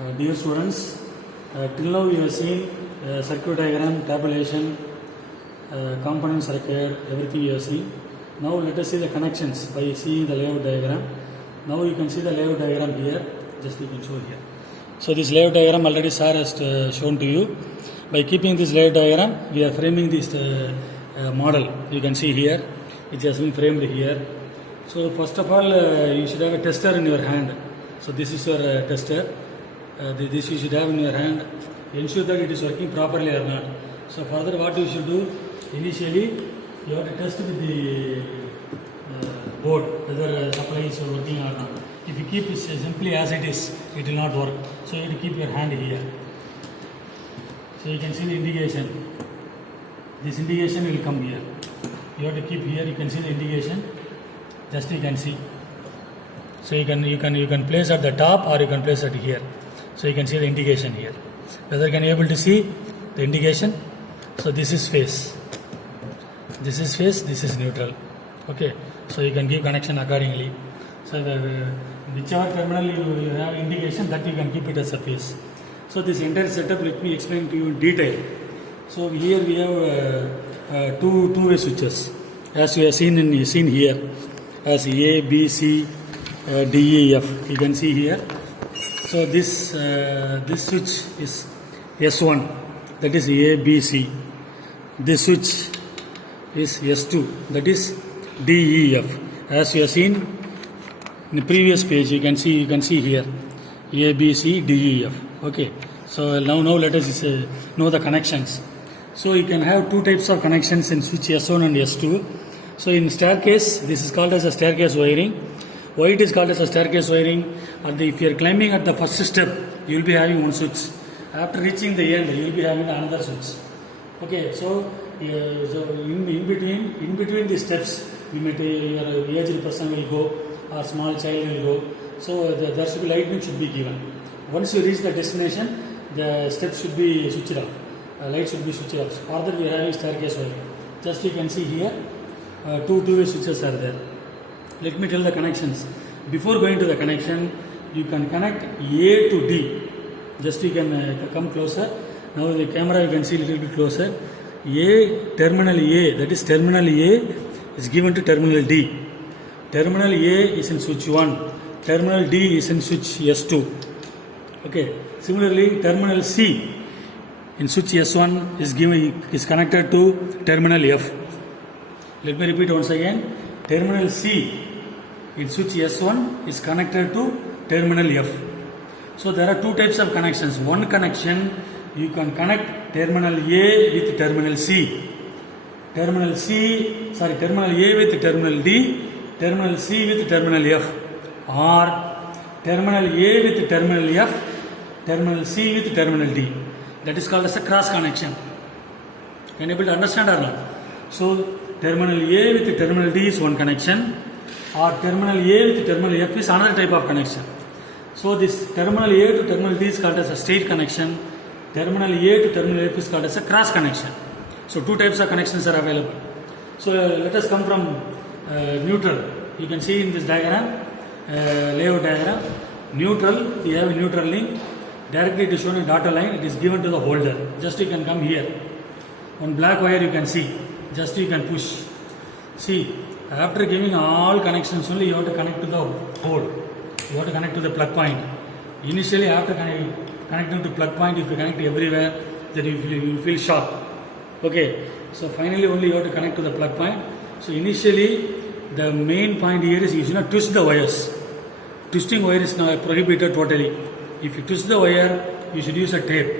Dear students, till now you have seen circuit diagram, tabulation, components required, everything you have seen. Now let us see the connections by seeing the layout diagram. Now you can see the layout diagram here, just you can show here. So this layout diagram already sir has shown to you. By keeping this layout diagram, we are framing this model. You can see here, it has been framed here. So first of all, you should have a tester in your hand. So this is your tester. This you should have in your hand. Ensure that it is working properly or not. So further what you should do, initially you have to test with the board whether supply is working or not. If you keep it simply as it is, it will not work. So you have to keep your hand here. So you can see the indication. This indication will come here. You have to keep here. You can see the indication. Just you can see. So you can place at the top or you can place it here. So you can see the indication here. Whether you can able to see the indication. So this is phase. This is phase. This is neutral. Okay. So you can give connection accordingly. So whichever terminal you have indication, that you can keep it as a phase. So this entire setup, let me explain to you in detail. So here we have two-way switches, as we have seen here, as A, B, C, D, E, F. You can see here. So this switch is S1, that is A, B, C. This switch is S2, that is D, E, F. As you have seen in the previous page, you can see here A, B, C, D, E, F. Okay. So now let us know the connections. So you can have two types of connections in switch S1 and S2. So in staircase, this is called as a staircase wiring. Why it is called as a staircase wiring? If you are climbing at the first step, you will be having one switch. After reaching the end, you will be having another switch. Okay, so in between the steps, your aged person will go or small child will go. So there should be lightning should be given. Once you reach the destination, the steps should be switched off. Light should be switched off. Further, we are having staircase wiring. Just you can see here, two-way switches are there. Let me tell the connections. Before going to the connection, you can connect A to D. Just you can come closer. Now the camera you can see a little bit closer. Terminal A, that is terminal A is given to terminal D. Terminal A is in switch 1. Terminal D is in switch S2. Okay. Similarly, terminal C in switch S1 is connected to terminal F. Let me repeat once again. Terminal C in switch S1 is connected to terminal F. So there are two types of connections. One connection, you can connect terminal A with terminal C. Terminal A with terminal D, terminal C with terminal F. Or terminal A with terminal F, terminal C with terminal D. That is called as a cross connection. Can you able to understand or not? So terminal A with terminal D is one connection, or terminal A with terminal F is another type of connection. So this terminal A to terminal D is called as a straight connection. Terminal A to terminal F is called as a cross connection. So two types of connections are available. So let us come from neutral. You can see in this diagram, layout diagram, neutral, we have a neutral link. Directly it is shown a dotted line, it is given to the holder. Just you can come here. One black wire you can see. Just you can push. See, after giving all connections only, you have to connect to the hole. You have to connect to the plug point. Initially, after connecting to plug point, if you connect everywhere, then you will feel shock. Okay. So finally, only you have to connect to the plug point. So initially, the main point here is you should not twist the wires. Twisting wire is now prohibited totally. If you twist the wire, you should use a tape.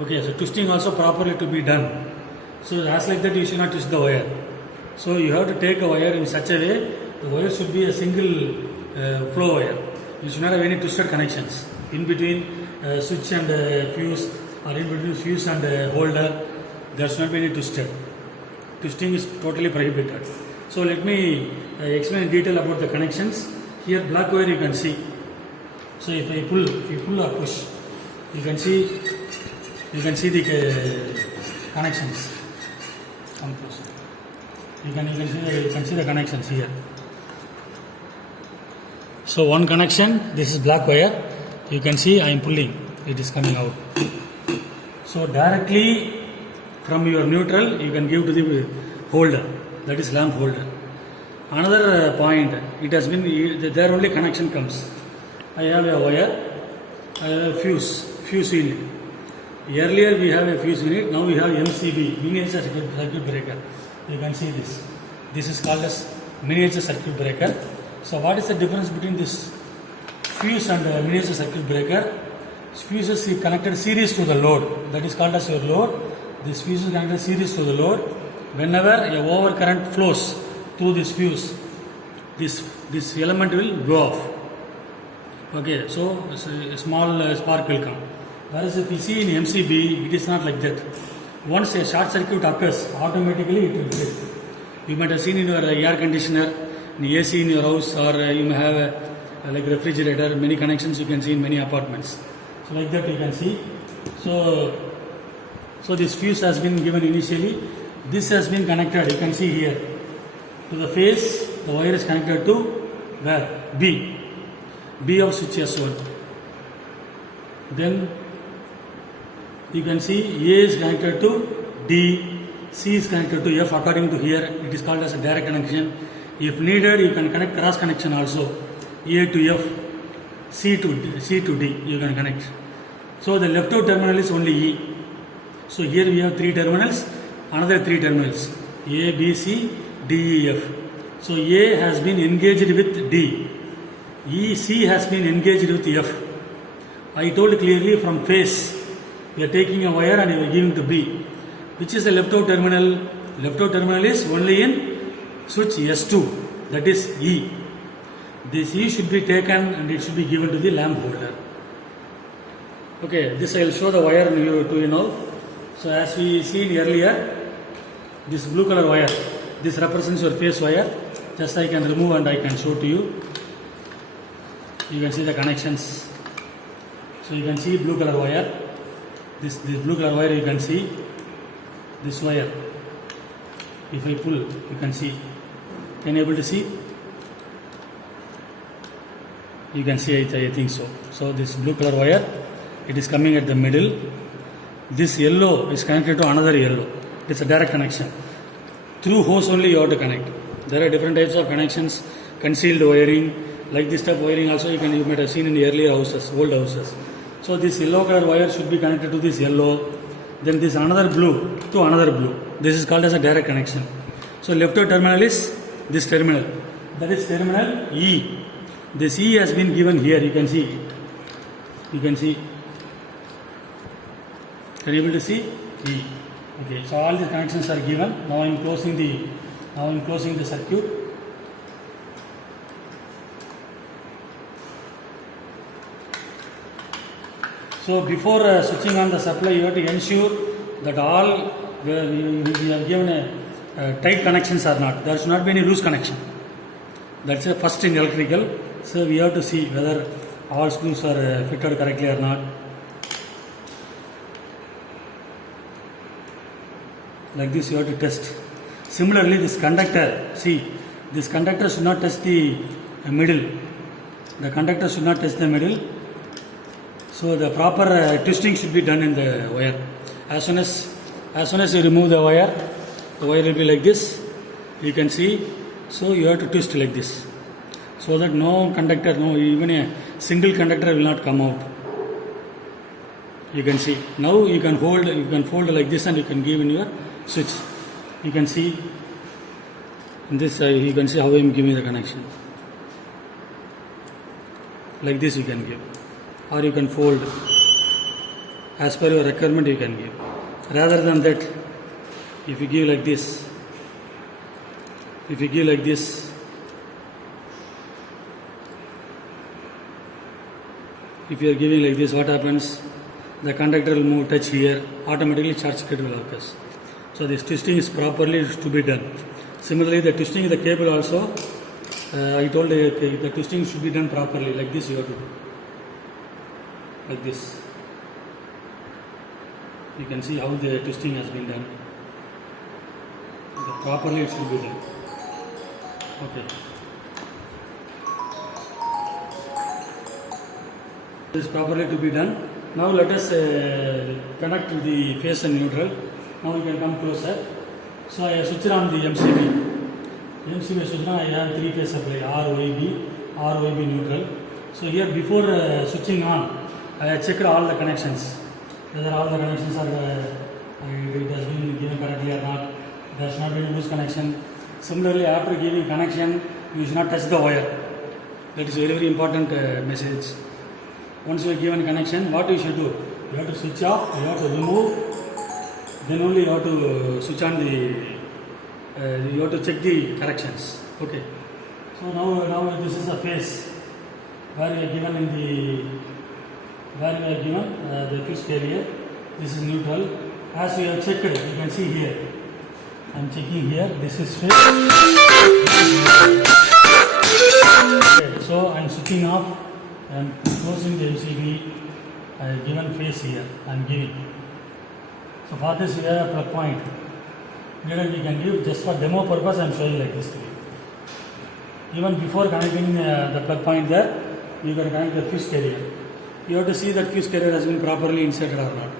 Okay, so twisting also properly to be done. So as like that, you should not twist the wire. So you have to take a wire in such a way, the wire should be a single flow wire. You should not have any twisted connections. In between switch and fuse, or in between fuse and holder, there should not be any twisted. Twisting is totally prohibited. So let me explain in detail about the connections. Here black wire you can see. So if you pull or push, you can see the connections. Come closer. You can see the connections here. So one connection, this is black wire. You can see I am pulling, it is coming out. So directly from your neutral you can give to the holder, that is lamp holder. Another point, it has been, there only connection comes. I have a wire, I have a fuse in it. Earlier we have a fuse in it, now we have MCB, miniature circuit breaker. You can see this. This is called as miniature circuit breaker. So what is the difference between this fuse and miniature circuit breaker? Fuses is connected series to the load, that is called as your load. This fuse is connected series to the load. Whenever a overcurrent flows through this fuse, this element will go off. Okay, so a small spark will come. Whereas if you see in MCB, it is not like that. Once a short circuit occurs, automatically it will break. You might have seen in your air conditioner, in AC in your house, or you may have a like refrigerator, many connections you can see in many apartments. So like that you can see. So this fuse has been given initially. This has been connected, you can see here. To the face, the wire is connected to where? B. B of switch S1. Then you can see A is connected to D, C is connected to F. According to here, it is called as a direct connection. If needed, you can connect cross connection also. A to F, C to D, you can connect. So the left out terminal is only E. So here we have 3 terminals, another 3 terminals, A, B, C, D, E, F. So A has been engaged with D. E, C has been engaged with F. I told clearly from face, we are taking a wire and we are giving to B. Which is the left out terminal? Left out terminal is only in switch S2, that is E. This E should be taken and it should be given to the lamp holder. Okay, this I will show the wire to you now. So as we seen earlier, this blue color wire, this represents your phase wire. Just I can remove and I can show to you. You can see the connections. So you can see blue color wire. This blue color wire you can see. This wire. If I pull, you can see. Can you able to see? You can see it, I think so. So this blue color wire, it is coming at the middle. This yellow is connected to another yellow. It's a direct connection. Through hose only you have to connect. There are different types of connections, concealed wiring, like this type of wiring also you might have seen in the earlier houses, old houses. So this yellow color wire should be connected to this yellow, then this another blue to another blue. This is called as a direct connection. So left out terminal is this terminal. That is terminal E. This E has been given here, you can see. You can see. Can you able to see? E. Okay, so all these connections are given. Now I am closing the circuit. So before switching on the supply, you have to ensure that all we have given a tight connections are not. There should not be any loose connection. That's the first in electrical. So we have to see whether all screws are fitted correctly or not. Like this you have to test. Similarly, this conductor, see, this conductor should not touch the middle. The conductor should not touch the middle. So the proper twisting should be done in the wire. As soon as you remove the wire will be like this. You can see. So you have to twist like this, so that no conductor, even a single conductor will not come out. You can see. Now you can fold like this and you can give in your switch. You can see in this you can see how I am giving the connection. Like this you can give, or you can fold as per your requirement you can give. Rather than that, if you give like this, if you are giving like this, what happens? The conductor will move, touch here, automatically short circuit will occur. So this twisting is properly to be done. Similarly, the twisting of the cable also, I told you the twisting should be done properly. Like this you have to do. Like this. You can see how the twisting has been done. Properly it should be done. Okay. This is properly to be done. Now let us connect the phase and neutral. Now you can come closer. So I switch on the MCB. MCB switch on, I have three phase supply RYB neutral. So here before switching on, I checked all the connections. Whether all the connections are it has been given correctly or not. There should not be loose connection. Similarly, after giving connection, you should not touch the wire. That is very important message. Once you are given connection, what you should do? You have to switch off, you have to remove, then only you have to switch on you have to check the corrections. Okay. So now this is a phase where we are given the fixed carrier. This is neutral. As we have checked, you can see here. I am checking here. This is phase. Okay, so I am switching off. I am closing the MCB. I have given phase here. I am giving. So for this we have a plug point. Here we can give just for demo purpose. I am showing like this to you. Even before connecting the plug point there, you can connect the fuse carrier. You have to see that fuse carrier has been properly inserted or not.